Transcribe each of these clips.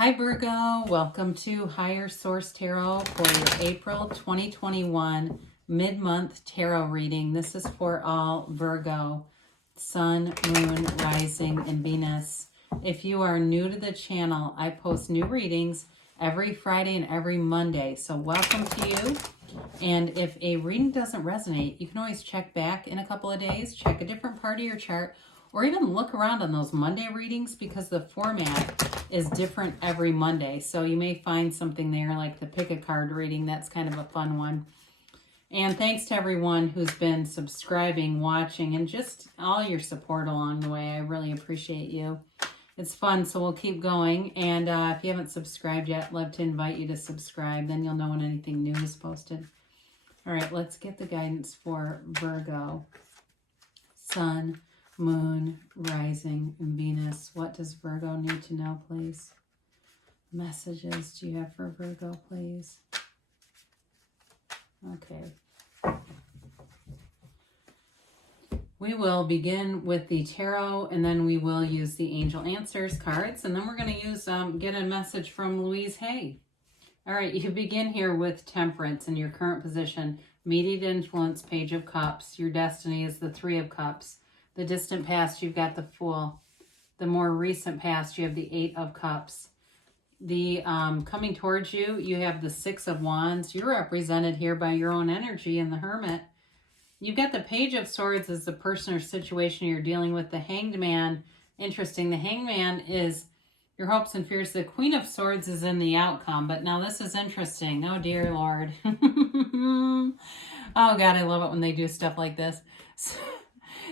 Hi Virgo, welcome to Higher Source Tarot for your April 2021 mid-month tarot reading. This is for all Virgo, Sun, Moon, Rising, and Venus. If you are new to the channel, I post new readings every Friday and every Monday. So welcome to you. And if a reading doesn't resonate, you can always check back in a couple of days, check a different part of your chart, or even look around on those Monday readings because the format is different every Monday. So you may find something there like the pick a card reading. That's kind of a fun one. And thanks to everyone who's been subscribing, watching, and just all your support along the way. I really appreciate you. It's fun, so we'll keep going. And if you haven't subscribed yet, I'd love to invite you to subscribe. Then you'll know when anything new is posted. All right, let's get the guidance for Virgo. Sun, Moon, Rising, and Venus. What does Virgo need to know, please? Messages do you have for Virgo, please? Okay. We will begin with the tarot, and then we will use the Angel Answers cards, and then we're going to use get a message from Louise Hay. All right, you begin here with Temperance in your current position. Immediate influence, Page of Cups. Your destiny is the Three of Cups. The distant past, you've got the Fool. The more recent past, you have the Eight of Cups. The coming towards you, you have the Six of Wands. You're represented here by your own energy and the Hermit. You've got the Page of Swords as the person or situation you're dealing with. The Hanged Man, interesting. The Hanged Man is your hopes and fears. The Queen of Swords is in the outcome. But now this is interesting. Oh, dear Lord. Oh, God, I love it when they do stuff like this.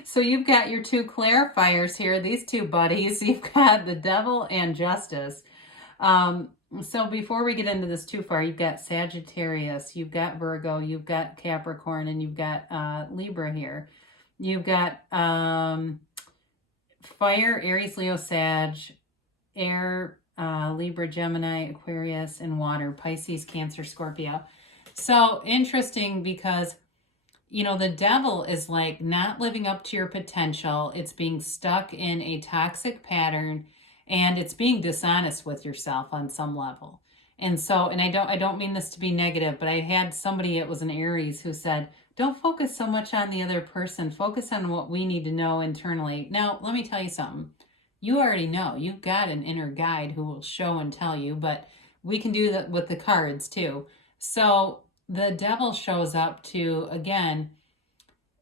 So you've got your two clarifiers here, these two buddies. You've got the Devil and Justice. So before we get into this too far, you've got Sagittarius, you've got Virgo, you've got Capricorn, and you've got Libra here. You've got Fire, Aries, Leo, Sag, Air, Libra, Gemini, Aquarius, and Water, Pisces, Cancer, Scorpio. So interesting because you know, the Devil is like not living up to your potential. It's being stuck in a toxic pattern, and it's being dishonest with yourself on some level. And so, and I don't mean this to be negative, but I had somebody, it was an Aries, who said, don't focus so much on the other person. Focus on what we need to know internally. Now, let me tell you something. You already know. You've got an inner guide who will show and tell you, but we can do that with the cards too. So the Devil shows up to, again,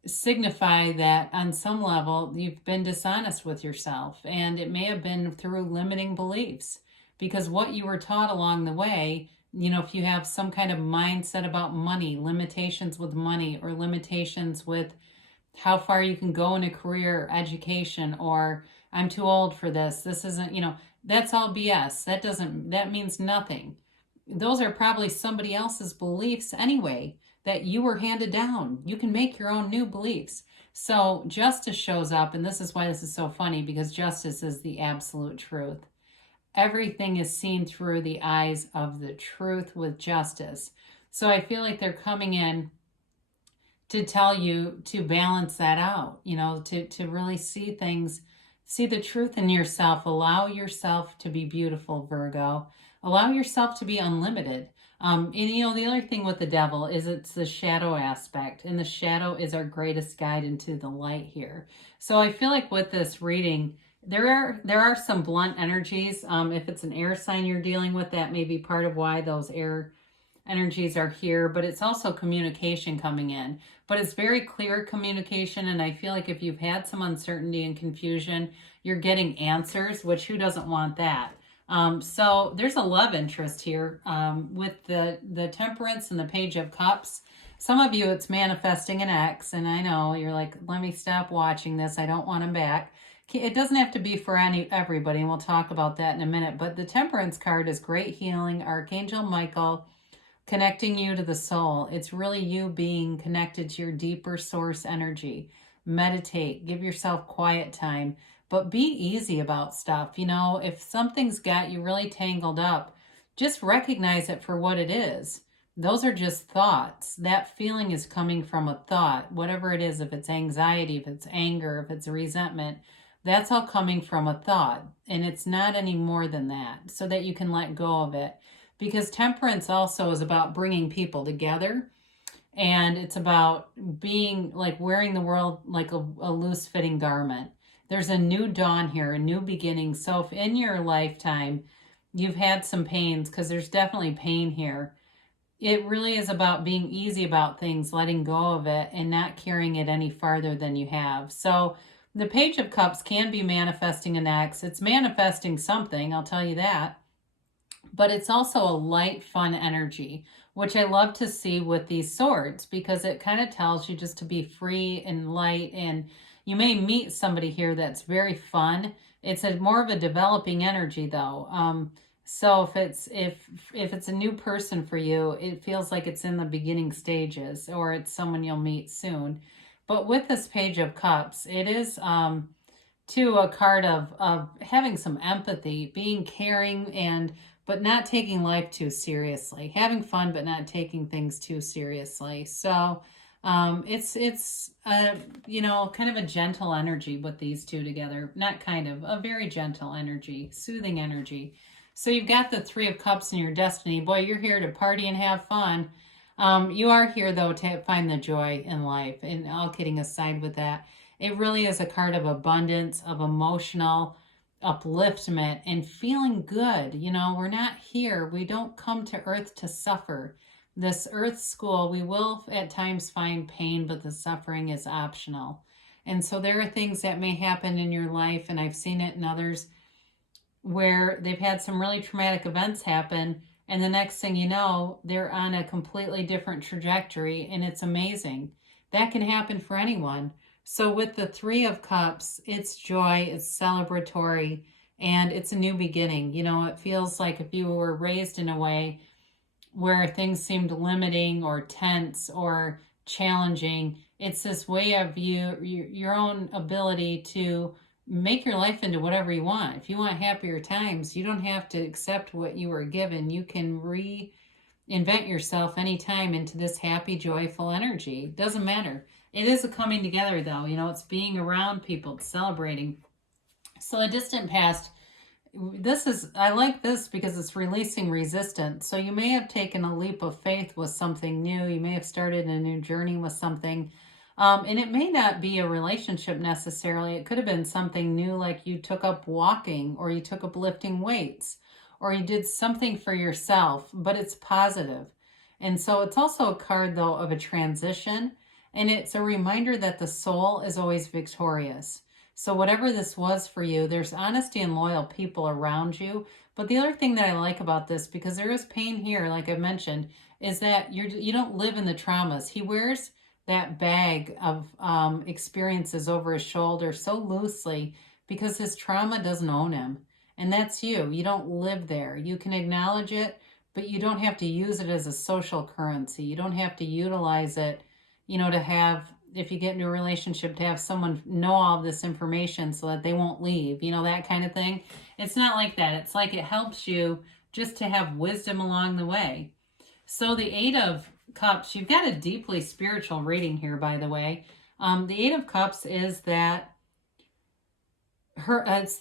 signify that on some level you've been dishonest with yourself, and it may have been through limiting beliefs, because what you were taught along the way, you know, if you have some kind of mindset about money, limitations with money, or limitations with how far you can go in a career, education, or I'm too old for this, this isn't, you know, that's all BS. That means nothing. Those are probably somebody else's beliefs anyway that you were handed down. You can make your own new beliefs. So Justice shows up, and this is why this is so funny, because Justice is the absolute truth. Everything is seen through the eyes of the truth with Justice. So I feel like they're coming in to tell you to balance that out, you know, to really see things, see the truth in yourself. Allow yourself to be beautiful, Virgo. Allow yourself to be unlimited. And you know, the other thing with the Devil is it's the shadow aspect, and the shadow is our greatest guide into the light here. So I feel like with this reading, there are some blunt energies. If it's an air sign you're dealing with, that may be part of why those air energies are here, but it's also communication coming in. But it's very clear communication, and I feel like if you've had some uncertainty and confusion, you're getting answers, which who doesn't want that? So there's a love interest here with the Temperance and the Page of Cups. Some of you, it's manifesting an ex, and I know you're like, let me stop watching this. I don't want him back. It doesn't have to be for everybody, and we'll talk about that in a minute. But the Temperance card is great healing. Archangel Michael connecting you to the soul. It's really you being connected to your deeper source energy. Meditate. Give yourself quiet time. But be easy about stuff. You know, if something's got you really tangled up, just recognize it for what it is. Those are just thoughts. That feeling is coming from a thought, whatever it is, if it's anxiety, if it's anger, if it's resentment. That's all coming from a thought, and it's not any more than that, so that you can let go of it. Because temperance also is about bringing people together, and it's about being like wearing the world like a loose fitting garment. There's a new dawn here, a new beginning. So if in your lifetime you've had some pains, because there's definitely pain here, it really is about being easy about things, letting go of it, and not carrying it any farther than you have. So the Page of Cups can be manifesting an ex. It's manifesting something, I'll tell you that. But it's also a light, fun energy, which I love to see with these swords, because it kind of tells you just to be free and light. And you may meet somebody here that's very fun. It's more of a developing energy, though. So if it's a new person for you, it feels like it's in the beginning stages, or it's someone you'll meet soon. But with this Page of Cups, it is too a card of having some empathy, being caring, but not taking life too seriously, having fun but not taking things too seriously. So it's kind of a gentle energy with these two together. Not kind of, a very gentle energy, soothing energy. So you've got the Three of Cups in your destiny. Boy, you're here to party and have fun. You are here, though, to find the joy in life. And all kidding aside with that, it really is a card of abundance, of emotional upliftment, and feeling good. We're not here. We don't come to Earth to suffer. This Earth school, we will at times find pain, but the suffering is optional. And so there are things that may happen in your life, and I've seen it in others, where they've had some really traumatic events happen, and the next thing you know, they're on a completely different trajectory, and it's amazing. That can happen for anyone. So with the Three of Cups, it's joy, it's celebratory, and it's a new beginning. It feels like if you were raised in a way where things seemed limiting or tense or challenging, it's this way of your own ability to make your life into whatever you want. If you want happier times, you don't have to accept what you were given. You can reinvent yourself anytime into this happy, joyful energy. Doesn't matter. It is a coming together, though. It's being around people, it's celebrating. So the distant past, I like this because it's releasing resistance. So you may have taken a leap of faith with something new. You may have started a new journey with something. And it may not be a relationship necessarily. It could have been something new, like you took up walking, or you took up lifting weights, or you did something for yourself, but it's positive. And so it's also a card, though, of a transition. And it's a reminder that the soul is always victorious. So whatever this was for you, there's honesty and loyal people around you. But the other thing that I like about this, because there is pain here, like I mentioned, is that you don't live in the traumas. He wears that bag of experiences over his shoulder so loosely because his trauma doesn't own him. And that's you. You don't live there. You can acknowledge it, but you don't have to use it as a social currency. You don't have to utilize it, to have, if you get into a relationship, to have someone know all of this information so that they won't leave, that kind of thing. It's not like that. It's like it helps you just to have wisdom along the way. So the Eight of Cups, you've got a deeply spiritual reading here, by the way. The Eight of Cups is that I was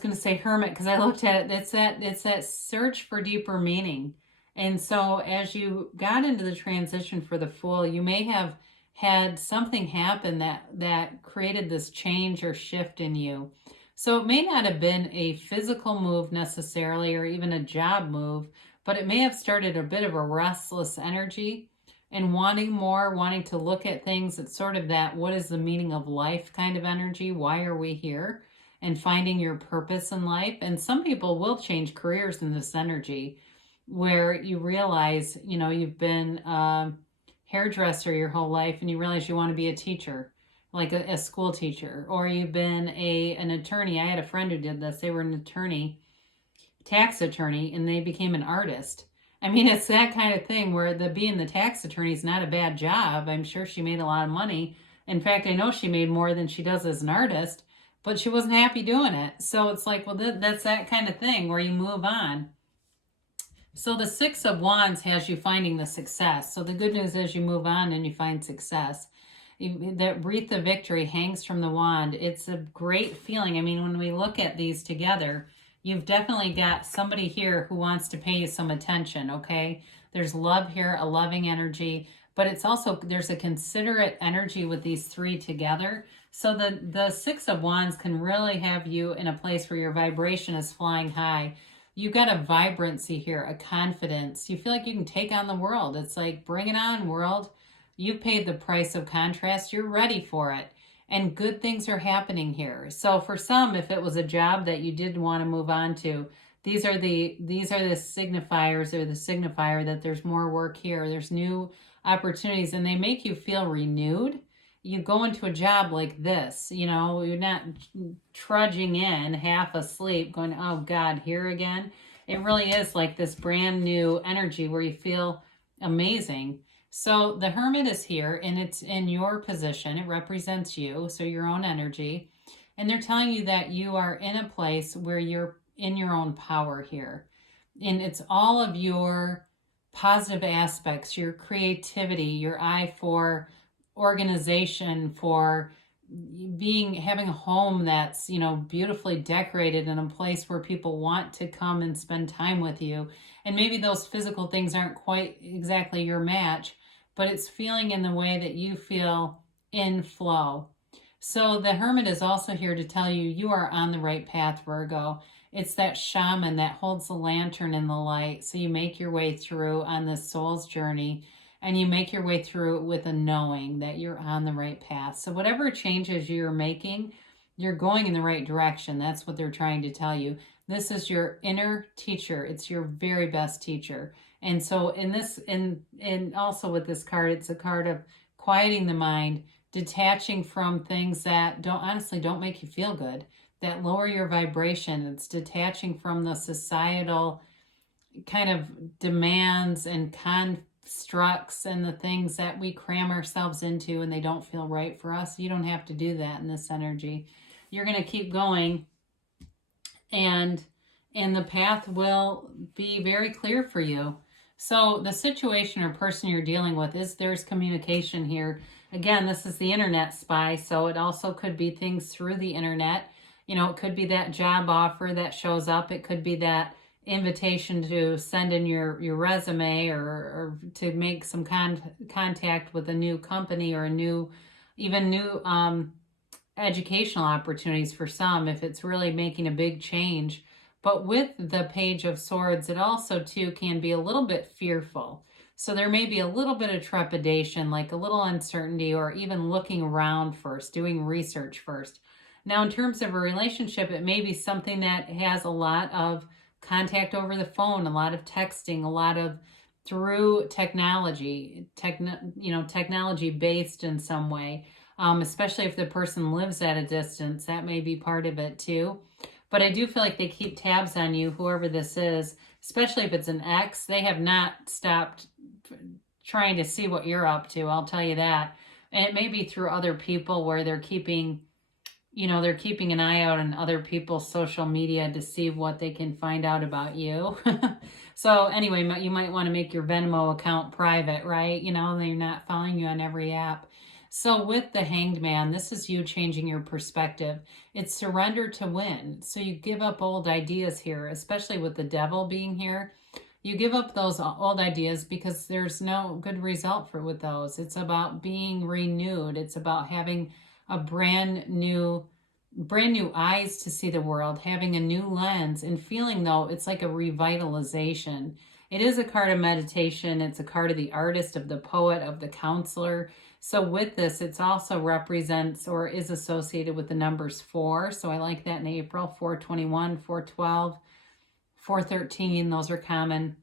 going to say hermit because I looked at it. It's that search for deeper meaning. And so as you got into the transition for the Fool, you may have had something happen that created this change or shift in you. So it may not have been a physical move necessarily, or even a job move, but it may have started a bit of a restless energy and wanting more, wanting to look at things. It's sort of that, what is the meaning of life kind of energy? Why are we here? And finding your purpose in life. And some people will change careers in this energy, where you realize, you've been a hairdresser your whole life and you realize you want to be a teacher, like a school teacher, or you've been an attorney. I had a friend who did this. They were an attorney, tax attorney, and they became an artist. I mean, it's that kind of thing where being the tax attorney is not a bad job. I'm sure she made a lot of money. In fact, I know she made more than she does as an artist, but she wasn't happy doing it. So it's like, well, that's that kind of thing where you move on. So the Six of Wands has you finding the success. So the good news is you move on and you find success. That wreath of victory hangs from the wand. It's a great feeling. I mean, when we look at these together, you've definitely got somebody here who wants to pay you some attention, okay? There's love here, a loving energy, but it's also, there's a considerate energy with these three together. So the Six of Wands can really have you in a place where your vibration is flying high. You've got a vibrancy here, a confidence. You feel like you can take on the world. It's like, bring it on, world. You've paid the price of contrast. You're ready for it. And good things are happening here. So for some, if it was a job that you did want to move on to, these are the signifiers, or the signifier that there's more work here. There's new opportunities, and they make you feel renewed. You go into a job like this, you know, you're not trudging in half asleep going, oh God, here again. It really is like this brand new energy where you feel amazing. So the Hermit is here, and it's in your position. It represents you, so your own energy. And they're telling you that you are in a place where you're in your own power here. And it's all of your positive aspects, your creativity, your eye for organization, for having a home that's, you know, beautifully decorated in a place where people want to come and spend time with you. And maybe those physical things aren't quite exactly your match, but it's feeling in the way that you feel in flow. So the Hermit is also here to tell you, you are on the right path, Virgo. It's that shaman that holds the lantern in the light. So you make your way through on this soul's journey, and you make your way through it with a knowing that you're on the right path. So whatever changes you're making, you're going in the right direction. That's what they're trying to tell you. This is your inner teacher. It's your very best teacher. And so in this, and also with this card, it's a card of quieting the mind, detaching from things that honestly don't make you feel good, that lower your vibration. It's detaching from the societal kind of demands and constructs and the things that we cram ourselves into and they don't feel right for us. You don't have to do that in this energy. You're going to keep going, and the path will be very clear for you. So the situation or person you're dealing with there's communication here. Again, this is the internet spy, so it also could be things through the internet. You know, it could be that job offer that shows up. It could be that invitation to send in your resume, or to make some contact with a new company, or new educational opportunities for some, if it's really making a big change. But with the Page of Swords, it also too can be a little bit fearful. So there may be a little bit of trepidation, like a little uncertainty, or even looking around first, doing research first. Now, in terms of a relationship, it may be something that has a lot of contact over the phone, a lot of texting, a lot of through technology, technology based in some way, especially if the person lives at a distance. That may be part of it too. But I do feel like they keep tabs on you, whoever this is, especially if it's an ex. They have not stopped trying to see what you're up to, I'll tell you that. And it may be through other people where they're keeping an eye out on other people's social media to see what they can find out about you. So anyway, you might want to make your Venmo account private, right? You know, they're not following you on every app. So with the Hanged Man, this is you changing your perspective. It's surrender to win. So you give up old ideas here, especially with the Devil being here. You give up those old ideas because there's no good result with those. It's about being renewed. It's about having a brand new eyes to see the world, having a new lens, and feeling, though, it's like a revitalization. It is a card of meditation. It's a card of the artist, of the poet, of the counselor. So with this, it's also represents or is associated with the numbers 4. So I like that in April, 421, 412, 413. Those are common.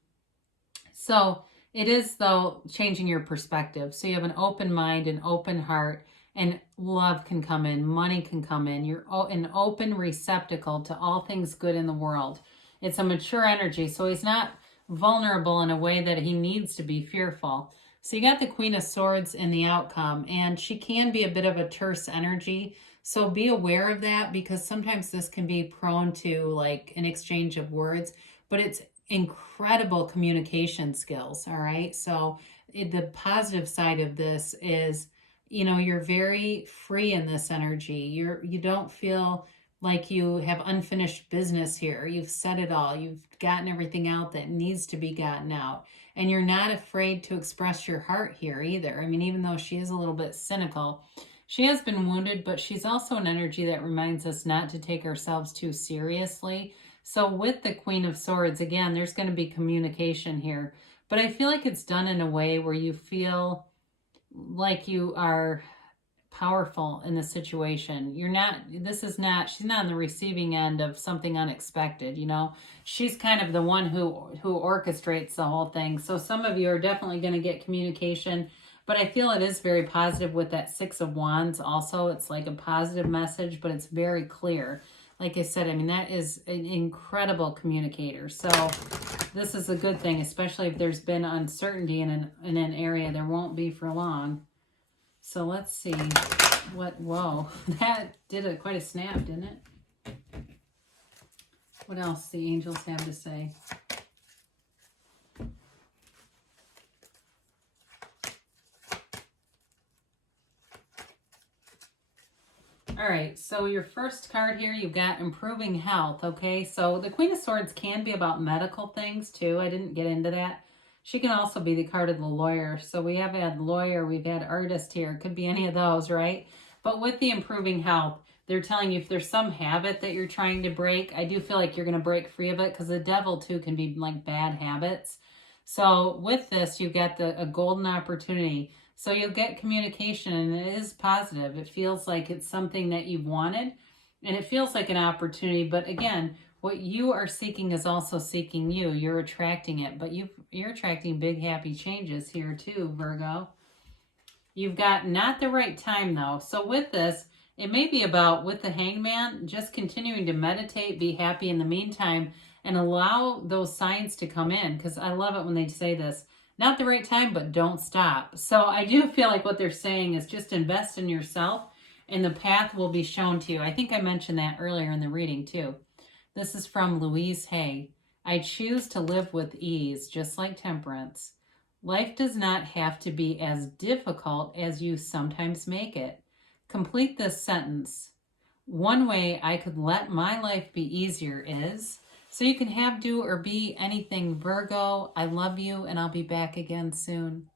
So it is, though, changing your perspective. So you have an open mind, an open heart, and love can come in, money can come in. You're an open receptacle to all things good in the world. It's a mature energy, so he's not vulnerable in a way that he needs to be fearful. So you got the Queen of Swords in the outcome, and she can be a bit of a terse energy. So be aware of that, because sometimes this can be prone to like an exchange of words, but it's incredible communication skills, all right? So the positive side of this is you know, you're very free in this energy. You don't feel like you have unfinished business here. You've said it all. You've gotten everything out that needs to be gotten out. And you're not afraid to express your heart here either. I mean, even though she is a little bit cynical, she has been wounded, but she's also an energy that reminds us not to take ourselves too seriously. So with the Queen of Swords, again, there's going to be communication here. But I feel like it's done in a way where you feel like you are powerful in the situation. You're not, this is not, she's not on the receiving end of something unexpected, you know. She's kind of the one who orchestrates the whole thing. So some of you are definitely going to get communication, but I feel it is very positive with that Six of Wands also. It's like a positive message, but it's very clear. Like I said, I mean, that is an incredible communicator. So this is a good thing, especially if there's been uncertainty in an area. There won't be for long. So let's see what, whoa, that did quite a snap, didn't it? What else the angels have to say? All right, so your first card here, you've got improving health, okay? So the Queen of Swords can be about medical things too. I didn't get into that. She can also be the card of the lawyer. So we have had lawyer, we've had artist here. It could be any of those, right? But with the improving health, they're telling you if there's some habit that you're trying to break, I do feel like you're going to break free of it, because the devil too can be like bad habits. So with this, you get a golden opportunity. So you'll get communication, and it is positive. It feels like it's something that you've wanted, and it feels like an opportunity. But again, what you are seeking is also seeking you. You're attracting it, but you're attracting big, happy changes here too, Virgo. You've got not the right time, though. So with this, it may be about, with the Hangman, just continuing to meditate, be happy in the meantime, and allow those signs to come in, because I love it when they say this. Not the right time, but don't stop. So I do feel like what they're saying is just invest in yourself, and the path will be shown to you. I think I mentioned that earlier in the reading, too. This is from Louise Hay. I choose to live with ease, just like temperance. Life does not have to be as difficult as you sometimes make it. Complete this sentence. One way I could let my life be easier is... So you can have, do, or be anything, Virgo. I love you, and I'll be back again soon.